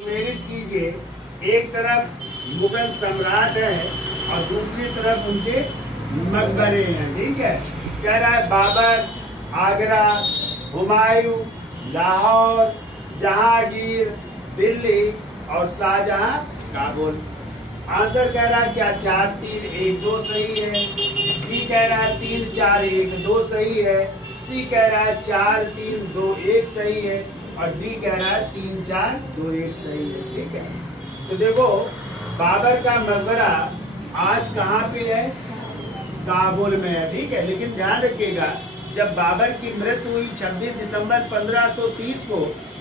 प्रेरित कीजिए। एक तरफ मुगल सम्राट है और दूसरी तरफ उनके मकबरे हैं। ठीक है, कह रहा है बाबर, आगरा, हुमायूं, लाहौर, जहांगीर, दिल्ली और शाहजहां काबुल। आंसर कह रहा है क्या 4 3 1 2 सही है। बी कह रहा है 3 4 1 2 सही है। सी कह रहा है 4 3 2 1 सही है और डी कह रहा है 3 4 2 1 सही है। ठीक है, तो देखो बाबर का मकबरा आज कहाँ पे है? काबुल में है। ठीक है, लेकिन ध्यान रखिएगा जब बाबर की मृत्यु हुई 26 दिसंबर 1530 को,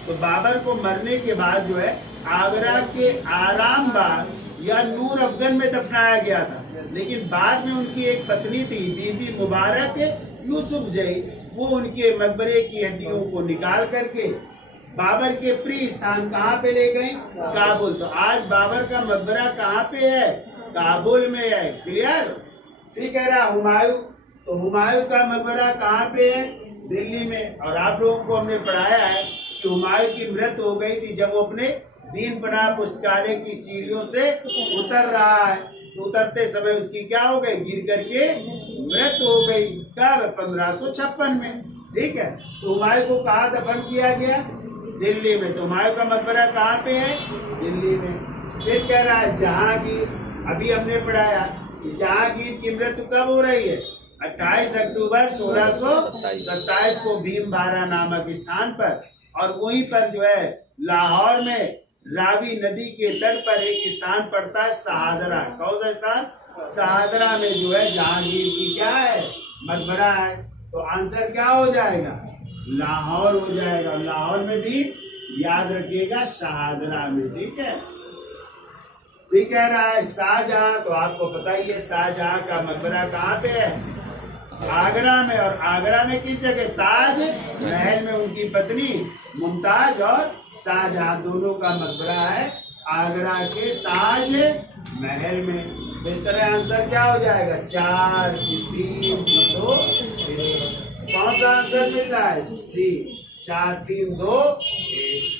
तो बाबर को मरने के बाद जो है आगरा के आराम बाग या नूर अफगन में दफनाया गया था। लेकिन बाद में उनकी एक पत्नी थी बीबी मुबारक यूसुफ जई, वो उनके मकबरे की हड्डियों को निकाल करके बाबर के प्रिय स्थान कहाँ पे ले गए? काबुल। तो आज बाबर का मकबरा कहाँ पे है? काबुल में है। क्लियर? ठीक कह रहा हुमायूं, तो हुमायूं का मकबरा कहाँ पे है? दिल्ली में। और आप लोगों को हमने पढ़ाया है कि हुमायूं की मृत्यु हो गई थी जब वो अपने दीन पनाह पुस्तकालय की सीढ़ियों से उतर रहा है, तो उतरते समय उसकी क्या हो गई? गिर करके मृत्यु हो गई। कब? 1556 में। ठीक है, तो हुमायूं को कहाँ दफन किया गया? दिल्ली में। तो हुमायूं का मकबरा कहाँ पे है? दिल्ली में। फिर कह रहा है जहांगीर, अभी हमने पढ़ाया कि जहांगीर की मृत्यु कब हो रही है? 28 अक्टूबर 1627 को भीमबारा नामक स्थान पर, और वहीं पर जो है लाहौर में रावी नदी के तट पर एक स्थान पड़ता है शहादरा। कौन सा स्थान? शहादरा में जो है जहांगीर की क्या है? मकबरा है। तो आंसर क्या हो जाएगा? लाहौर हो जाएगा। लाहौर में भी याद रखिएगा शहादरा में। ठीक है, ठीक कह रहा है शाहजहां, तो आपको पता ही है शाहजहां का मकबरा कहाँ पे है? आगरा में। और आगरा में किस जगह? ताज महल में उनकी पत्नी मुमताज और शाहजहां दोनों का मकबरा है आगरा के ताज महल में। इस तरह आंसर क्या हो जाएगा? 4 3 2 1। कौन सा आंसर मिल रहा है? सी, 4 3 2 1।